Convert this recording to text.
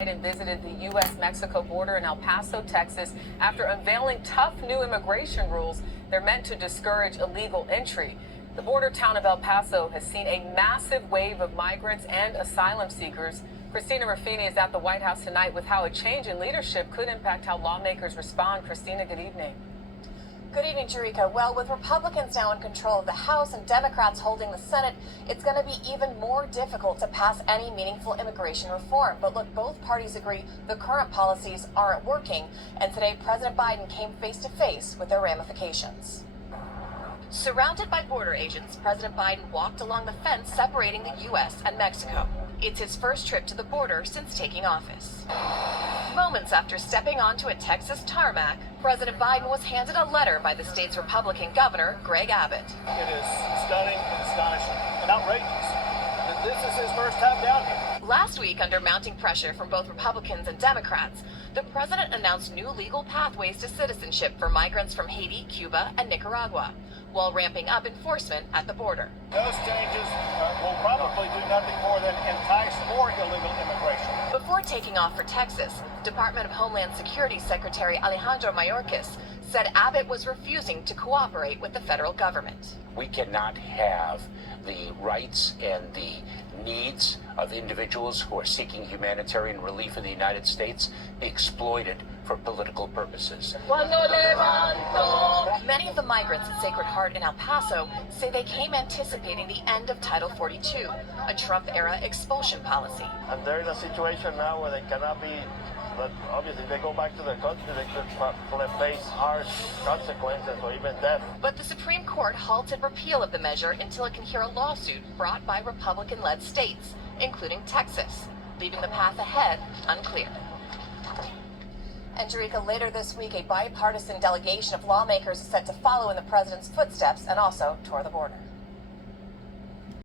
Biden visited the U.S.-Mexico border in El Paso, Texas, after unveiling tough new immigration rules. They're meant to discourage illegal entry. The border town of El Paso has seen a massive wave of migrants and asylum seekers. Christina Ruffini is at the White House tonight with how a change in leadership could impact how lawmakers respond. Christina, good evening. Good evening, Jerika. Well, with Republicans now in control of the House and Democrats holding the Senate, it's going to be even more difficult to pass any meaningful immigration reform. But look, both parties agree the current policies aren't working. And today, President Biden came face to face with their ramifications. Surrounded by border agents, President Biden walked along the fence separating the U.S. and Mexico. It's his first trip to the border since taking office. Moments after stepping onto a Texas tarmac, President Biden was handed a letter by the state's Republican governor, Greg Abbott. It is stunning and astonishing and outrageous that this is his first time down here. Last week, under mounting pressure from both Republicans and Democrats, the president announced new legal pathways to citizenship for migrants from Haiti, Cuba, and Nicaragua, while ramping up enforcement at the border. Those changes will probably do nothing more than entice more illegal immigration. Before taking off for Texas, Department of Homeland Security Secretary Alejandro Mayorkas said Abbott was refusing to cooperate with the federal government. We cannot have the rights and the needs of individuals who are seeking humanitarian relief in the United States be exploited for political purposes. Many of the migrants at Sacred Heart in El Paso say they came anticipating the end of Title 42, a Trump-era expulsion policy. And they're in a situation now where they cannot be, but obviously if they go back to their country, they could face harsh consequences or even death. But the Supreme Court halted repeal of the measure until it can hear a lawsuit brought by Republican-led states, including Texas, leaving the path ahead unclear. And Jerika, later this week, a bipartisan delegation of lawmakers is set to follow in the president's footsteps and also tour the border.